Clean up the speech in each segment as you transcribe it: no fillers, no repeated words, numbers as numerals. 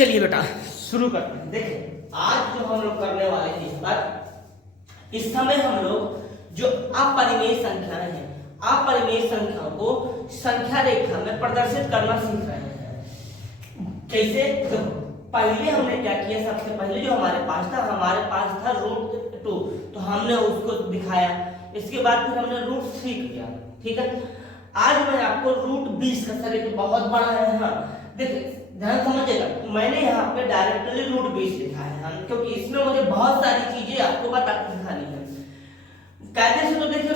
चलिए बेटा शुरू करते हैं। देखिए आज जो हम लोग करने वाले हैं इस समय हम लोग जो अपरिमेय संख्याएं हैं, अपरिमेय संख्याओं को संख्या रेखा में प्रदर्शित करना सीख रहे हैं। कैसे? तो पहले हमने क्या किया, सबसे पहले जो हमारे पास था √2, तो हमने उसको दिखाया। इसके बाद फिर हमने √3 किया। ठीक है, आज मैं आपको √20 का सर तो बहुत बड़ा है। हाँ देखिए ध्यान समझिएगा, मैंने यहाँ पे डायरेक्टली √20 लिखा है क्योंकि इसमें मुझे बहुत सारी चीजें आपको बता दिखानी है कायदे से। तो देखिए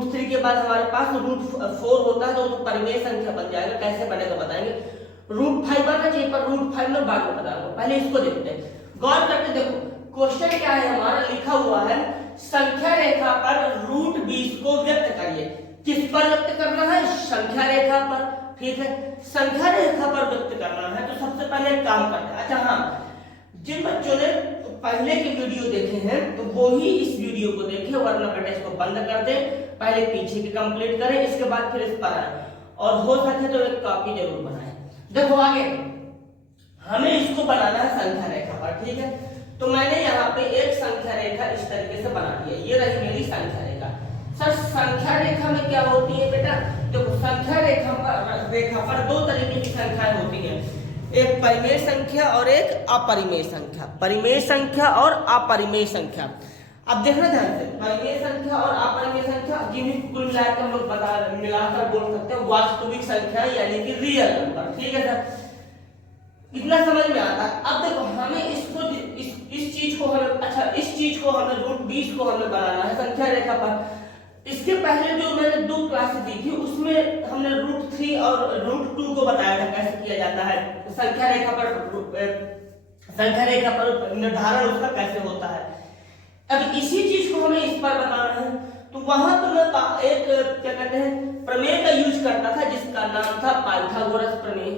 √3 के बाद हमारे पास √4 होता है, तो परिमेय संख्या बन जाएगा। कैसे बनेगा बताएंगे। √5 बनना चाहिए, पर √5 में बाद में बताऊंगा। पहले इसको देखते हैं, गौर करके देखो। क्वेश्चन क्या है हमारा, लिखा हुआ है संख्या रेखा पर √20 को व्यक्त करिए। किस पर व्यक्त करना है? संख्या रेखा पर। ठीक है, संख्या रेखा पर व्यक्त करना है तो सबसे पहले एक काम करते हैं। अच्छा हाँ, जिन बच्चों ने पहले के वीडियो देखे हैं तो वो ही इस वीडियो को देखें, वरना बेटा इसको बंद कर दें, पहले पीछे की कंप्लीट करें, इसके बाद फिर इस पर आए और हो सके तो एक कॉपी जरूर बनाएं। देखो आगे हमें इसको बनाना है संख्या रेखा पर। ठीक है, तो मैंने यहाँ पे एक संख्या रेखा इस तरीके से बना दिया। ये रही मेरी संख्या रेखा। सर संख्या रेखा में क्या होती है बेटा? देखो संख्या रेखा पर दो तरीके की संख्याएं होती हैं, एक परिमेय संख्या और एक अपरिमेय संख्या। परिमेय संख्या और अपरिमेय संख्या। अब देखना ध्यान से, परिमेय संख्या और अपरिमेय संख्या जिन्हें कुल मिलाकर हम लोग मिलाकर बोल सकते हैं वास्तविक संख्या यानी कि रियल नंबर। ठीक है सर, इतना समझ में आता है। अब देखो हमें इसको इस चीज को हमें √20 को हमें बनाना है संख्या रेखा पर। इसके पहले जो मैंने 2 क्लासेस दी थी उसमें हमने √3 और √2 को बताया था कैसे किया जाता है संख्या रेखा पर निर्धारण उसका कैसे होता है। अब इसी चीज को हमें इस पर बताना है, तो वहां पर मैं एक क्या कहते हैं प्रमेय का यूज करता था जिसका नाम था पाइथागोरस प्रमेय।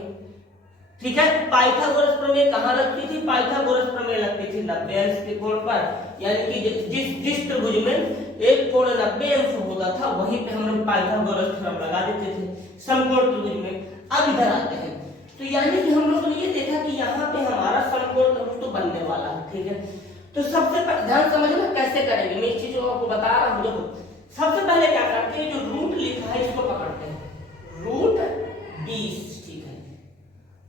ठीक है, पाइथागोरस प्रमेय कहाँ लगती थी? पाइथागोरस प्रमेय लगती थी 90 अंश के कोण पर, यानी कि जिस त्रिभुज में एक कोण 90 अंश होता था वहीं पे हम लोग पाइथागोरस थ्योरम लगा देते थे समकोण त्रिभुज में। अब इधर आते हैं तो यानी कि हम लोग ने ये देखा कि यहाँ पे हमारा समकोण त्रिभुज तो बनने वाला है। ठीक है, तो सबसे ध्यान समझना कैसे करेंगे, मैं इस चीज को आपको बता रहा हूँ। देखो सबसे पहले क्या करते हैं, जो रूट लिखा है इसको पकड़ते हैं, √20।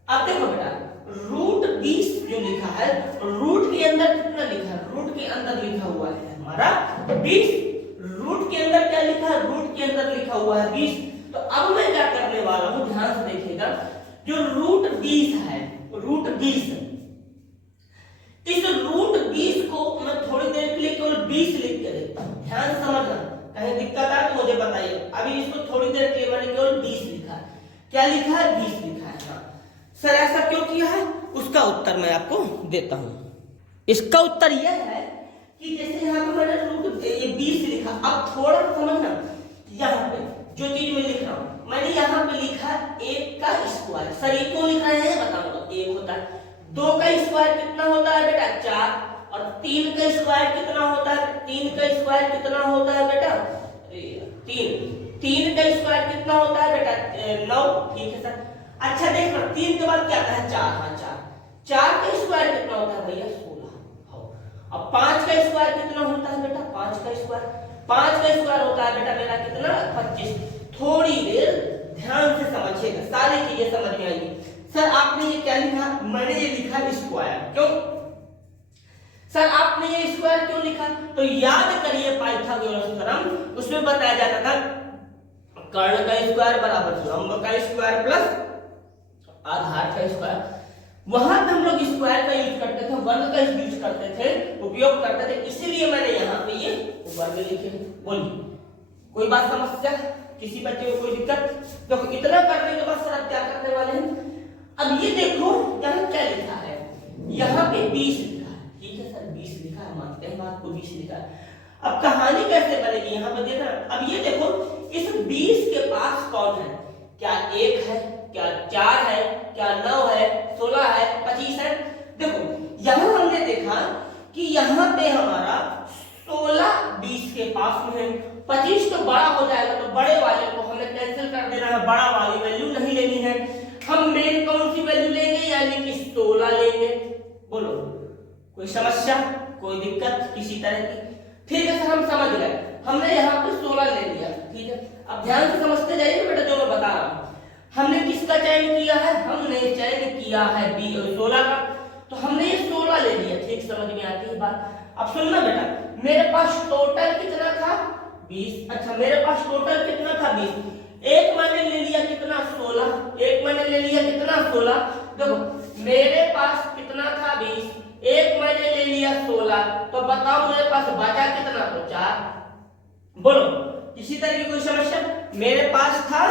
अब देखो बेटा √20 जो लिखा है, रूट के अंदर कितना लिखा है? रूट के अंदर लिखा हुआ है हमारा 20। रूट के अंदर क्या लिखा है? रूट के अंदर लिखा हुआ है 20। तो अब मैं क्या करने वाला हूं, ध्यान से देखिएगा। जो √20 है, √20, इस √20 को मैं थोड़ी देर के लिए केवल 20 लिख के देखता हूं। ध्यान समझना, कहीं दिक्कत आए तो मुझे बताइए। अभी इसको थोड़ी देर के लिए मैंने केवल 20 लिखा है। क्या लिखा है? 20 लिखा है। सर ऐसा क्यों किया है? उसका उत्तर मैं आपको देता हूं। इसका उत्तर यह है कि जैसे यहाँ पे मैंने ये 20 लिखा, अब थोड़ा समझना, यहाँ पे जो चीज मैं लिख रहा हूं, मैंने यहाँ पे लिखा 1 का स्क्वायर। सर ये क्यों लिख रहे हैं बताऊंगा। 1 होता है, 2 का स्क्वायर कितना होता है बेटा? 4, और 3 का स्क्वायर कितना होता है? 3 का स्क्वायर कितना होता है बेटा? 3 का स्क्वायर कितना होता है बेटा? 9। ठीक है सर। अच्छा देखना 3 के बाद क्या आता है? 4। हाँ 4 का स्क्वायर कितना होता है भैया? 16। अब 5 का स्क्वायर कितना होता है बेटा? 5 का स्क्वायर होता है बेटा मेरा कितना? 25। थोड़ी देर ध्यान से समझिएगा, सारी चीजें समझ में आएंगी। सर आपने ये क्या लिखा? मैंने ये लिखा स्क्वायर। क्यों सर आपने ये स्क्वायर क्यों लिखा? तो याद करिए पाइथागोरस थ्योरम, उसमें बताया जाता था कर्ण का स्क्वायर बराबर लंब का स्क्वायर प्लस आधार का स्क्वायर। वहां पे हम लोग स्क्वायर का यूज करते थे, वर्ग का यूज करते थे, उपयोग करते थे, इसीलिए मैंने यहाँ पे ये वर्ग लिखे। बोलिए कोई बात समस्या? किसी बच्चे को कोई दिक्कत? देखो इतना करने के बाद सर आप क्या करने वाले हैं? अब ये देखो यहाँ क्या लिखा है, यहाँ पे 20 लिखा है। ठीक है सर 20 लिखा है, मानते हैं बात को 20 लिखा है। अब कहानी कैसे बनेगी यहाँ पे देखना। अब ये देखो इस 20 के पास कौन है? क्या 1 है? क्या 4 है? क्या 9 है? 16 है? 25 है? देखो यहां हमने देखा कि यहाँ पे हमारा 16 20 के पास में है। 25 तो बड़ा हो जाएगा, तो बड़े वाले को हमें कैंसिल कर देना है, बड़ा वाली वैल्यू नहीं लेनी है। हम यानी कि 16 लेंगे। बोलो कोई समस्या, कोई दिक्कत किसी तरह की? ठीक है सर, हम समझ गए, हमने यहाँ पे 16 ले लिया। ठीक है, अब ध्यान से समझते जाइए बेटा जो मैं बता रहा हूँ। हमने किसका चयन किया है? हमने चयन किया है 16 का, तो हमने ये 16 ले लिया। ठीक, समझ में आती है बात? अब सुनना बेटा, मेरे पास टोटल कितना था? 20। अच्छा, मेरे पास टोटल कितना था? 20। एक मैंने ले लिया कितना? 16। एक मैंने ले लिया कितना? 16। देखो मेरे पास कितना था? 20। एक मैंने ले लिया 16, तो बताओ मेरे पास बचा कितना? तो 4। बोलो किसी तरह की कोई समस्या? मेरे पास था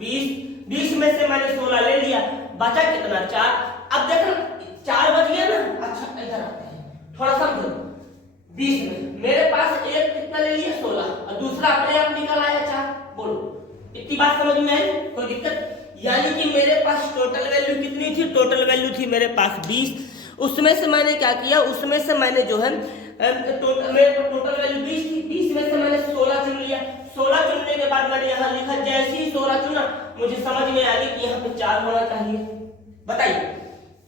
20 में से मैंने 16 ले लिया, बचा कितना? 4। अब देखो 4 बच गया ना। अच्छा इधर आते हैं, थोड़ा समझो। 20 में मेरे पास एक कितना ले लिया? 16, और दूसरा अपने आप निकल आया 4। बोलो इतनी बात समझ में आई? कोई दिक्कत? यानी कि मेरे पास टोटल वैल्यू कितनी थी? टोटल वैल्यू थी मेरे पास 20। उसमें से मैंने क्या किया? उसमें से मैंने जो है टोटल वैल्यू 20 थी, 20 में से मैंने 16 चुन लिया। 16 चुनने के बाद मैंने यहाँ लिखा, जैसे ही 16 चुना मुझे समझ में आ गई कि यहाँ पे 4 होना चाहिए। बताइए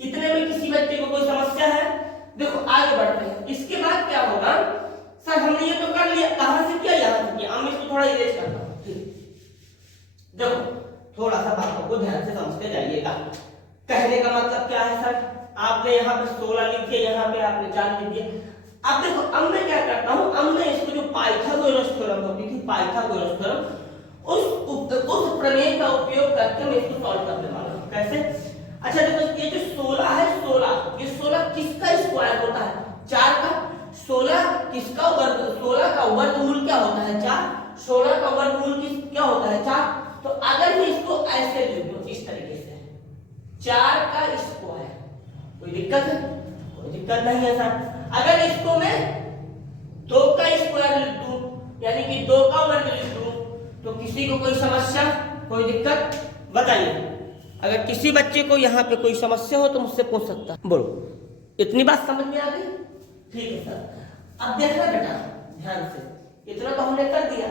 इतने में किसी बच्चे को कोई समस्या है? देखो आगे बढ़ते हैं। इसके बाद क्या होगा? सर हमने ये तो कर लिया, कहां से किया? यहाँ से किया। मैं इसको थोड़ा इरेज करता हूँ। देखो थोड़ा सा बातों को ध्यान से समझते जाइएगा। कहने का मतलब क्या है सर? आपने यहाँ पे 16 लिख दिया, यहाँ पे आपने 4 लिख दिया। अब देखो अब मैं क्या करता हूँ, अब मैं इसको जो पाइथागोरस थ्योरम होती थी, पाइथागोरस थ्योरम, उस प्रमेय का उपयोग करके मैं इसको सॉल्व करने वाला हूँ। कैसे? अच्छा देखो ये जो 16 है, 16 ये 16 किसका स्क्वायर होता है? 4 का। 16 किसका वर्ग? 16 का वर्गमूल क्या होता है? 4। 16 का वर्गमूल क्या होता है? 4। तो अगर मैं इसको ऐसे लिख दूं इस तरीके से, 4 का स्क्वायर, कोई दिक्कत है? कोई दिक्कत नहीं है सर। अगर इसको मैं 2 का स्क्वायर लिख दूं, यानी कि 2 का वर्ग लिख दूं, तो किसी को कोई समस्या, कोई दिक्कत? बताइए, अगर किसी बच्चे को यहाँ पे कोई समस्या हो तो मुझसे पूछ सकता है। बोलो इतनी बात समझ में आ गई? ठीक है सर। अब देखना बेटा ध्यान से, इतना तो हमने कर दिया।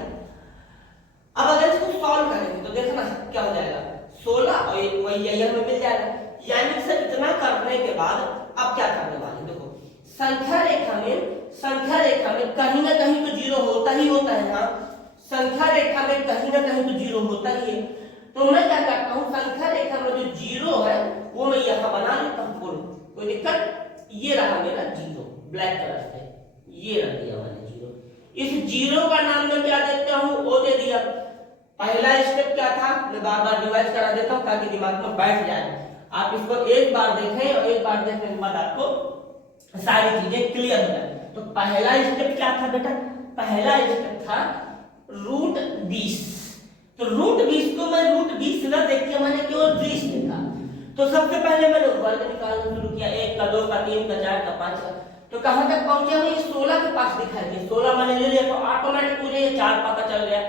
अब अगर इसको सॉल्व करेंगे तो देखना क्या हो जाएगा? 16 और वही हमें मिल जाएगा। यानी सर इतना करने के बाद अब क्या करने वाले? देखो संख्या रेखा में कहीं ना कहीं तो जीरो होता ही होता है। हाँ, संख्या रेखा में कहीं ना कहीं तो जीरो होता ही है। तो मैं क्या करता हूँ, संख्या रेखा में जो जीरो है वो मैं यहाँ बना लेता हूँ। बोलो कोई दिक्कत? ये रहा मेरा जीरो, ब्लैक कलर से ये रख दिया मैंने जीरो। इस जीरो का नाम मैं क्या देता हूँ? ओ दे दिया। पहला स्टेप क्या था? मैं बार बार रिवाइज करा देता हूँ ताकि दिमाग में बैठ जाए। आप इसको एक बार देखें और एक बार देखने के बाद आपको सारी चीजें क्लियर हो जाए। तो पहला स्टेप क्या था बेटा? पहला स्टेप था √20। तो √20 को मैं √20 न देख के मैंने केवल 20 देखा। तो सबसे पहले मैंने वर्ग निकालना शुरू किया, 1 का, 2 का, 3 का, 4 का, 5 का। तो कहां तक पहुंचे? हमें 16 के पास दिखाई दिया। 16 मैंने ले लिया तो ऑटोमेटिक मुझे ये 4 पता चल गया।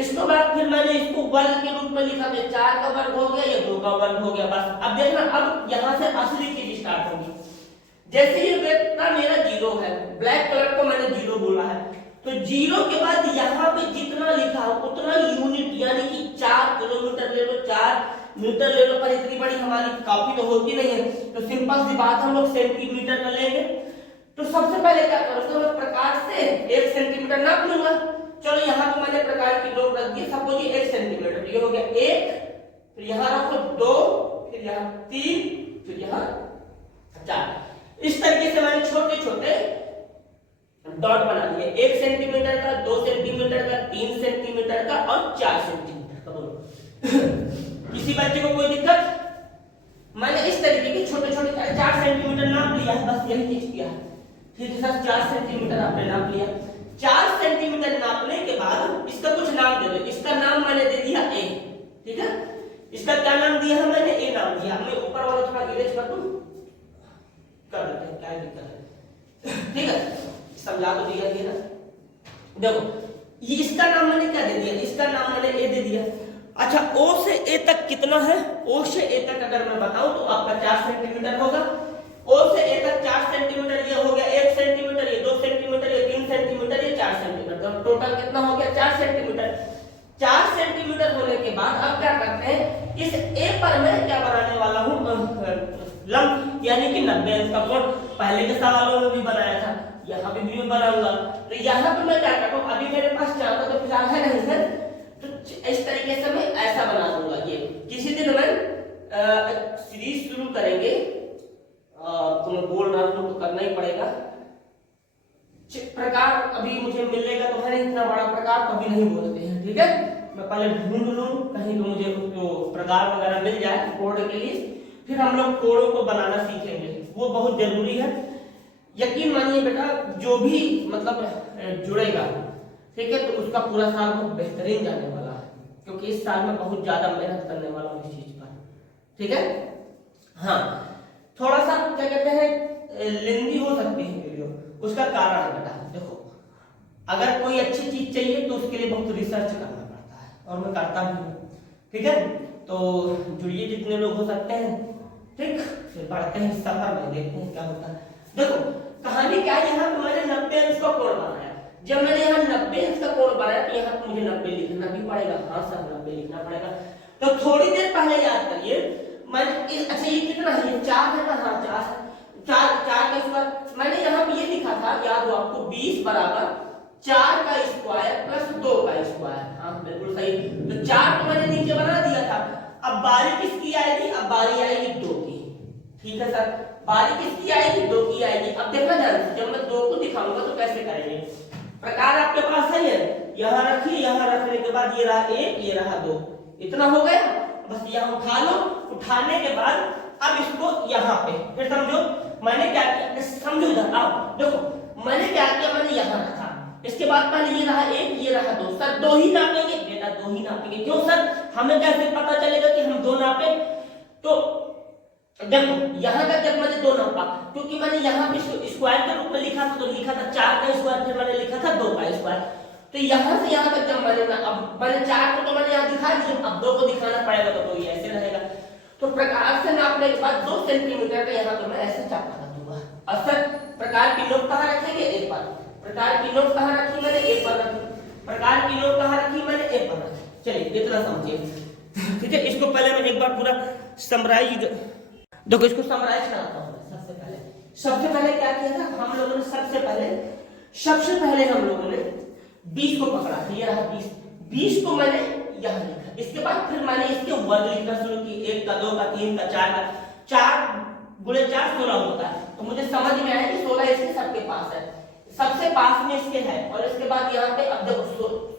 इसके बाद फिर मैंने इसको वर्ग के रूप में लिखा, तो 4 का वर्ग हो गया, ये 2 का वर्ग हो गया। बस अब देखना, अब यहाँ से असली चीज स्टार्ट होगी। जैसे ये वेक्टर मेरा जीरो है, ब्लैक कलर को मैंने जीरो बोला है, तो जीरो के बाद यहाँ पे जितना लिखा उतना यूनिट, यानी कि 4 किलोमीटर ले लो, 4 मीटर ले लो, पर इतनी बड़ी हमारी कॉपी तो होती नहीं है, तो सिंपल सी बात हम लोग सेंटीमीटर में लेंगे। तो सबसे पहले क्या करूंगा, मैं प्रकार से 1 सेंटीमीटर नाप लूंगा। चलो यहाँ पे मैंने प्रकार की नोट रख दी, सपोज ये 1 सेंटीमीटर, ये हो गया 1, फिर यहाँ रखो 2, फिर यहाँ 3, फिर यहाँ 4। इस तरीके से मैंने छोटे छोटे डॉट बना दिए, 1 सेंटीमीटर का, 2 सेंटीमीटर का, 3 सेंटीमीटर का और 4 सेंटीमीटर का। बोलो किसी बच्चे को कोई दिक्कत? मैंने इस तरीके के छोटे छोटे 4 सेंटीमीटर नाप लिया है, बस यही चीज किया है। ठीक है सर, 4 सेंटीमीटर आपने नाप लिया। 4 सेंटीमीटर नापने के बाद इसका कुछ नाम दे दो। इसका नाम मैंने दे दिया ए। ठीक है, इसका क्या नाम दिया है? मैंने ए नाम दिया। मैं ऊपर वाला थोड़ा इरेज कर दूं, कर देते हैं, क्या दिक्कत है? ठीक है, समझा तो दिया ये ना। देखो ये इसका नाम मैंने क्या दे दिया? इसका नाम मैंने ए दे दिया। अच्छा, ओ से ए तक कितना है? ओ से ए तक अगर मैं बताऊं तो आपका 4 सेंटीमीटर होगा। ओ से ए तक 4 सेंटीमीटर, ये हो गया 1 सेंटीमीटर, ये 2 सेंटीमीटर, ये 3 सेंटीमीटर, ये 4 सेंटीमीटर। तो टोटल कितना हो गया? 4 सेंटीमीटर। 4 सेंटीमीटर होने के बाद अब क्या करते हैं, इस ए पर मैं क्या बनाने वाला हूँ लंब यानी कि 90 अंश का कोण। पहले के सवालों में भी बनाया था, यहाँ भी मैं बनाऊंगा। तो यहाँ पे मैं क्या करता हूँ, अभी मेरे पास चांदा तो फिलहाल है नहीं है, तो इस तरीके से मैं ऐसा बना दूंगा। ये किसी दिन मैं सीरीज शुरू करेंगे, तो मैं बोल रहा हूँ तो करना ही पड़ेगा। प्रकार अभी मुझे मिलेगा तो है नहीं, इतना बड़ा प्रकार कभी नहीं बोलते हैं, ठीक है। मैं पहले ढूंढ लूं कहीं तो मुझे जो प्रकार वगैरह मिल जाए कोड के लिए, फिर हम लोग कोडों को बनाना सीखेंगे, वो बहुत जरूरी है। यकीन मानिए बेटा, जो भी मतलब जुड़ेगा, ठीक है, तो उसका पूरा साल बहुत बेहतरीन जाने वाला है, क्योंकि इस साल में बहुत ज्यादा मेहनत करने वाला हूँ इस चीज पर, ठीक है। हाँ, थोड़ा सा क्या कहते हैं लेंदी हो सकती है वीडियो, उसका कारण है बेटा, देखो अगर कोई अच्छी चीज चाहिए तो उसके लिए बहुत रिसर्च करना पड़ता है, और मैं करता भी हूँ, ठीक है। तो जुड़िए जितने लोग हो सकते हैं, ठीक, फिर बढ़ते हैं सफर में, देखते हैं क्या होता है। देखो कहानी क्या है, यहाँ पे मैंने 90 अंश का कोण बनाया। जब मैंने यहाँ 90 अंश का कोण बनाया तो यहाँ मुझे 90 लिखना भी पड़ेगा, हाँ सर 90 लिखना पड़ेगा। तो थोड़ी देर पहले याद करिए मैंने अच्छा ये कितना है, ये 4 है ना, हाँ 4 है, 4 का स्क्वायर मैंने यहाँ पे ये लिखा था, याद हो आपको, 20 बराबर 4 का स्क्वायर प्लस 2 का स्क्वायर, हाँ बिल्कुल सही। तो 4 तो मैंने नीचे बना दिया था, अब बारी किसकी आएगी, अब बारी आएगी 2 की, ठीक है सर, बारी किसकी आएगी, 2 की आएगी। अब देखना ध्यान, जब मैं 2 को दिखाऊंगा तो कैसे करेंगे। प्रकार आपके पास है, यहाँ रखिए, यहाँ रखने के बाद ये रहा 1, ये रहा 2, इतना हो गया। बस यहाँ उठा लो, उठाने के बाद अब इसको यहाँ पे फिर समझो मैंने क्या किया, समझो इधर आओ, देखो मैंने क्या किया, मैंने यहाँ रखा, इसके बाद पहले ये रहा 1, ये रहा 2, सर 2 ही नापेंगे बेटा, 2 ही नापेंगे। क्यों सर, हमें कैसे पता चलेगा कि हम 2 नापे, तो देखो यहाँ तक जब मैंने 2 नापा, क्योंकि मैंने यहाँ पे स्क्वायर के रूप में लिखा था, तो लिखा था 4 का स्क्वायर, फिर मैंने लिखा था 2 का स्क्वायर। तो यहाँ से यहाँ तक जब मैंने अब मैंने 4 को तो मैंने यहाँ दिखा दिया, अब 2 को दिखाना पड़ेगा, तो ये ऐसे रहेगा। तो प्रकार से नापने के बाद 2 सेंटीमीटर का यहाँ तो मैं ऐसे चापा कर दूंगा। अब सर प्रकार की नोक कहाँ रखेंगे, एक पर, प्रकार की नोक कहाँ रखी मैंने, एक पर रखी, प्रकार की नोक कहाँ रखी मैंने, एक पर रखी। चलिए इतना समझिए, ठीक है। इसको पहले मैं एक बार पूरा समराइज, देखो इसको समराइज कराता हूँ। सबसे पहले क्या किया था हम लोगों ने, सबसे पहले हम लोगों ने 20 को पकड़ा था, ये रहा 20 को मैंने यहाँ लिखा। इसके बाद फिर मैंने इसके वर्ग लिखना शुरू की, 1 का, 2 का, 3 का, 4 का, 4 गुणे 4 16 होता है। तो मुझे समझ में आया कि 16 इसके सबके पास है, सबसे पास में इसके है। और इसके बाद यहाँ पे अब देखो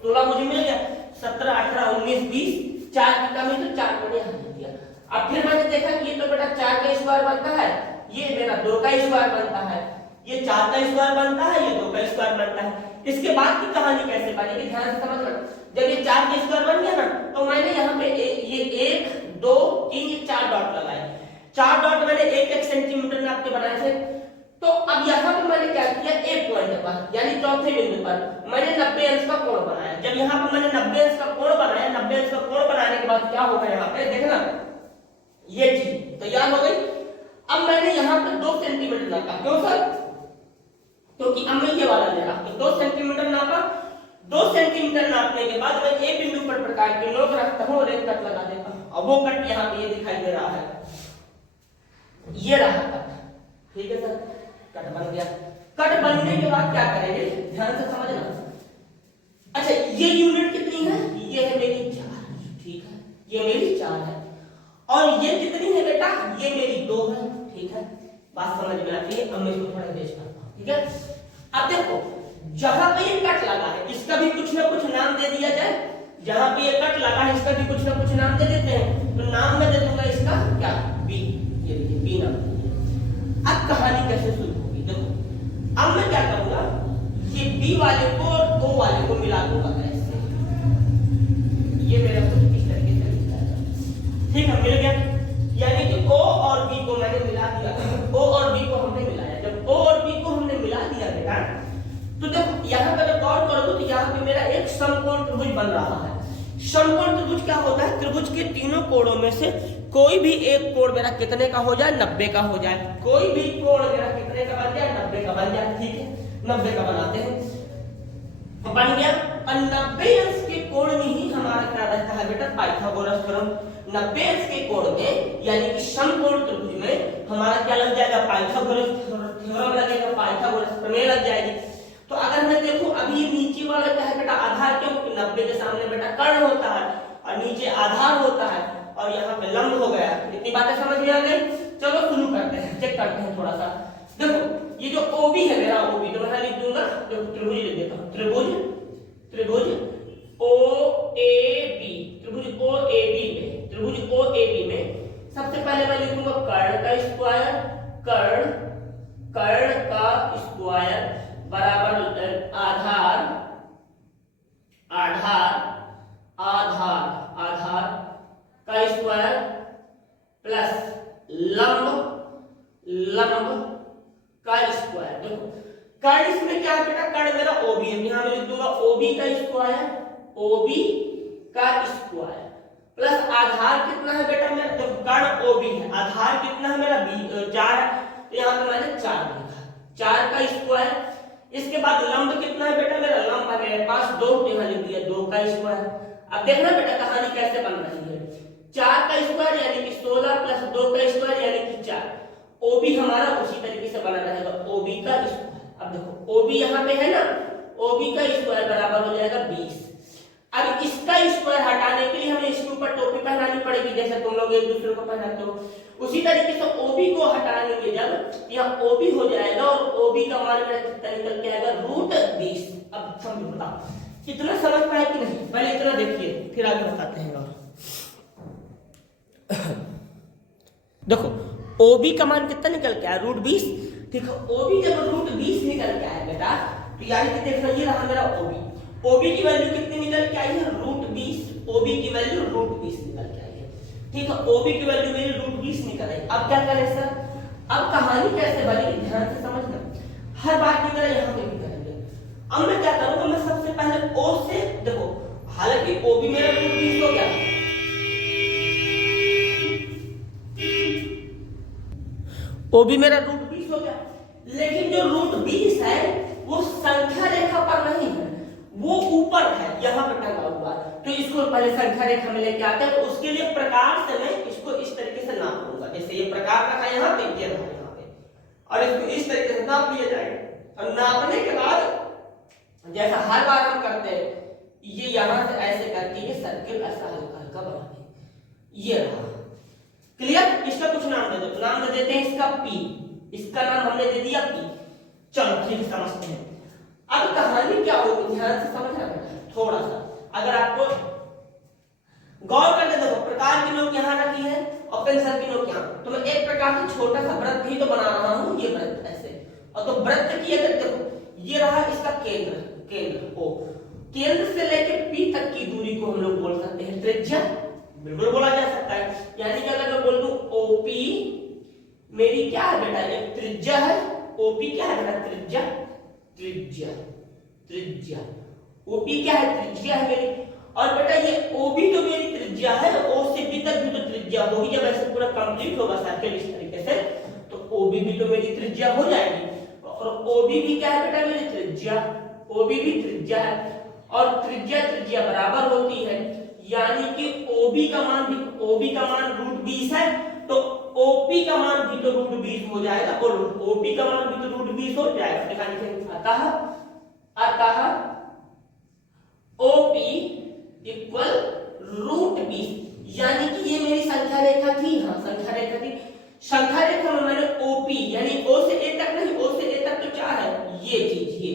16 मुझे मिल गया, 17 18 19 20, 4 की कमी तो 4 मैंने यहाँ लिख दिया। अब फिर मैंने देखा कि ये तो बेटा 4 का स्क्वायर बनता है, ये मेरा 2 का स्क्वायर बनता है, ये 4 का स्क्वायर बनता है, ये 2 का स्क्वायर बनता है। इसके बाद की कहानी कैसे बनेगी ध्यान से समझना। जब ये 4 का स्क्वायर बन गया ना, तो मैंने यहाँ पे ये 1 2 3 ये 4 डॉट लगाए। 4 डॉट मैंने 1-1 सेंटीमीटर नाप के बनाए थे। तो अब यहाँ पे मैंने क्या किया, एक पॉइंट पर यानी चौथे बिंदु पर मैंने 90 अंश का कोण बनाया। जब यहाँ पे मैंने 90 अंश का कोण बनाया, 90 अंश का कोण बनाने के बाद क्या होगा, यहाँ पे देखना ये चीज तैयार हो गई। अब मैंने यहाँ पे 2 सेंटीमीटर नापा, क्यों सर, क्योंकि अब मैं ये वाला ले रहा हूं। 2 सेंटीमीटर नापा, 2 सेंटीमीटर नापने के बाद मैं एक बिंदु पर प्रकार की नोक रखता हूँ और एक कट लगा देता हूँ। अब वो कट यहाँ पे ये दिखाई दे रहा है, ये रहा कट, ठीक है सर, कट बन गया। कट बनने के बाद क्या करेंगे ध्यान से समझना। अच्छा ये यूनिट कितनी है, ये है मेरी 4, ठीक है, ये मेरी 4 है। और ये कितनी है बेटा, ये मेरी 2 है, ठीक है, बात समझ में आती है। अब मैं इसको थोड़ा पेश करता हूँ, ठीक है। अब देखो जहां पे ये कट लगा है इसका भी कुछ ना कुछ नाम दे दिया जाए, जहां पे ये कट लगा है इसका भी कुछ ना कुछ नाम दे देते हैं। तो नाम मैं दे दूंगा इसका क्या, बी, ये देखिए बी नाम। अब कहानी कैसे शुरू होगी, देखो अब मैं क्या करूंगा, ये बी वाले को और ओ वाले को मिला दूंगा ऐसे, ये मेरा कुछ इस तरीके से लिखा है, ठीक है, मिल गया। यानी कि ओ और बी को मैंने मिला दिया, ओ और बी को हमने मिलाया। जब ओ और बी को हमने मिला दिया बेटा, तो देखो यहाँ पर गौर करोगे तो यहाँ पे मेरा एक समकोण त्रिभुज बन रहा है। समकोण त्रिभुज क्या होता है, त्रिभुज के तीनों कोणों में से कोई भी एक कोण मेरा कितने का हो जाए, 90 का हो जाए। कोई भी कोण मेरा कितने का बन जाए, 90 का बन जाए, ठीक है, 90 का बनाते हैं, बन गया। और 90 अंश के कोण में ही हमारा क्या रहता है बेटा, पाइथागोरस थ्योरम। 90 अंश के कोण में यानी कि समकोण समकोण त्रिभुज में हमारा क्या लग जाएगा, पाइथागोरस थ्योरम लगेगा, पाइथागोरस प्रमेय लग जाएगी। तो अगर मैं देखूं अभी नीचे वाला क्या है बेटा, आधार, क्योंकि 90 के सामने बेटा कर्ण होता है और नीचे आधार होता है और यहाँ पे लंब हो गया। इतनी बातें समझ में आ गई। चलो शुरू करते हैं, चेक करते हैं थोड़ा सा। देखो ये जो ओबी है मेरा, ओबी तो मैं लिख दूंगा, जो त्रिभुज लिख देता हूं, त्रिभुज ओ ए बी, त्रिभुज ओ ए बी में, त्रिभुज ओ ए बी में सबसे पहले मैं लिखूंगा कर्ण का स्क्वायर, कर्ण का स्क्वायर बराबर आधार का स्क्वायर प्लस लंब का स्क्वायर। देखो कर्ण इसमें क्या है बेटा, कर्ण मेरा ओबी है, यहां मैं लिख दूंगा ओबी का स्क्वायर प्लस आधार कितना है बेटा मेरा, देखो कर्ण ओबी है, आधार कितना है मेरा 4 है, तो यहां पे मैंने 4 लिखा, 4 का स्क्वायर। इसके बाद लंब कितना है बेटा मेरा, लंब है मेरे पास 2, यहां लिख दिया 2 का स्क्वायर। अब देखना बेटा कहानी कैसे बन रही है, 4 का स्क्वायर यानी कि 16 प्लस 2 का स्क्वायर यानी कि 4। ओबी हमारा उसी तरीके से बना रहेगा, ओबी का स्क्वायर। अब देखो ओबी यहाँ पे है ना, ओबी का स्क्वायर बराबर हो जाएगा 20। अब इसका स्क्वायर हटाने के लिए हमें इसके ऊपर टोपी पहनानी पड़ेगी, जैसे तुम लोग एक दूसरे को पहनाते हो, उसी तरीके से ओबी को हटाएंगे जब यह ओबी हो जाएगा और ओबी का मान मेरा कितना निकल के आएगा, √20। अब समझो बताओ कितना समझ पाए कि नहीं, पहले इतना देखिए फिर आगे बताते हैं। और देखो ओबी का मान कितना निकल के आया, √20। ठीक है, ओबी जब √20 निकल के आया बेटा, तो यानी कि देखना ये रहा मेरा ओबी, ओबी की वैल्यू कितनी निकल के आई है, √20। ओबी की वैल्यू √20 निकल के आई है। ठीक है, ओबी की वैल्यू मेरी √20 निकल आई। अब क्या करें सर, अब कहानी कैसे बनेगी ध्यान से समझना, हर बार की तरह यहाँ पे भी करेंगे। अब मैं क्या करूंगा, मैं सबसे पहले ओ से, देखो हालांकि ओबी मेरा √20 हो गया, ओबी मेरा √20 हो गया, लेकिन जो √20 है वो संख्या रेखा पर नहीं है, वो ऊपर है, यहाँ पर टंगा हुआ। तो इसको पहले संख्या रेखा में लेके आते हैं, तो उसके लिए प्रकार से मैं इसको इस तरीके से नाप लूंगा, जैसे ये प्रकार रखा है यहाँ पे, ये रहा यहाँ पे, और इसको इस तरीके से नाप लिया जाएगा। और नापने के बाद जैसा हर बार हम करते हैं, ये यहाँ से ऐसे करके ये सर्किल ऐसा हल्का हल्का बना दें, ये रहा। क्लियर, इसका कुछ नाम दे दो, नाम दे देते हैं इसका P, इसका नाम हमने दे दिया P। चलो ठीक समझते हैं। अब कहानी क्या होगी ध्यान से समझना थोड़ा सा, अगर आपको गौर करके देखो, प्रकार की नोक यहाँ रखी है और पेंसिल की नोक यहाँ, तो मैं एक प्रकार से छोटा सा वृत्त ही तो बना रहा हूँ, ये वृत्त ऐसे, और तो वृत्त की अगर देखो ये रहा इसका केंद्र O, केंद्र से लेके P तक की दूरी को हम लोग बोल सकते हैं त्रिज्या, बिल्कुल बोला जा सकता है। यानी कि अगर मैं बोल दूं OP मेरी क्या है बेटा, एक त्रिज्या है, OP क्या है बेटा, त्रिज्या OP क्या है, त्रिज्या है मेरी। और बेटा ये OB तो मेरी त्रिज्या है, O से B तक भी तो त्रिज्या होगी, जब ऐसे पूरा कंप्लीट होगा सर्कल इस तरीके से, तो OB भी तो मेरी त्रिज्या हो जाएगी, और OB भी क्या है बेटा मेरी त्रिज्या, OB भी त्रिज्या है, और त्रिज्या बराबर होती है, यानी कि OB का मान √20 है, तो OP का मान भी तो √20 हो जाएगा, और OP का मान भी तो √20 हो जाएगा। अतः OP इक्वल √20, यानी कि ये मेरी संख्या रेखा थी, हाँ संख्या रेखा थी, संख्या रेखा में मैंने OP यानी O से A तक नहीं, O से A तक तो 4 है, ये चीज ये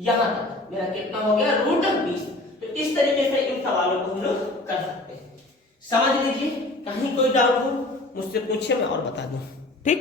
यहां तक मेरा कितना हो गया, √20। तो इस तरीके से इन सवालों को हम लोग कर सकते हैं, समझ लीजिए। कहीं कोई डाउट हो मुझसे पूछिए, मैं और बता दूं, ठीक।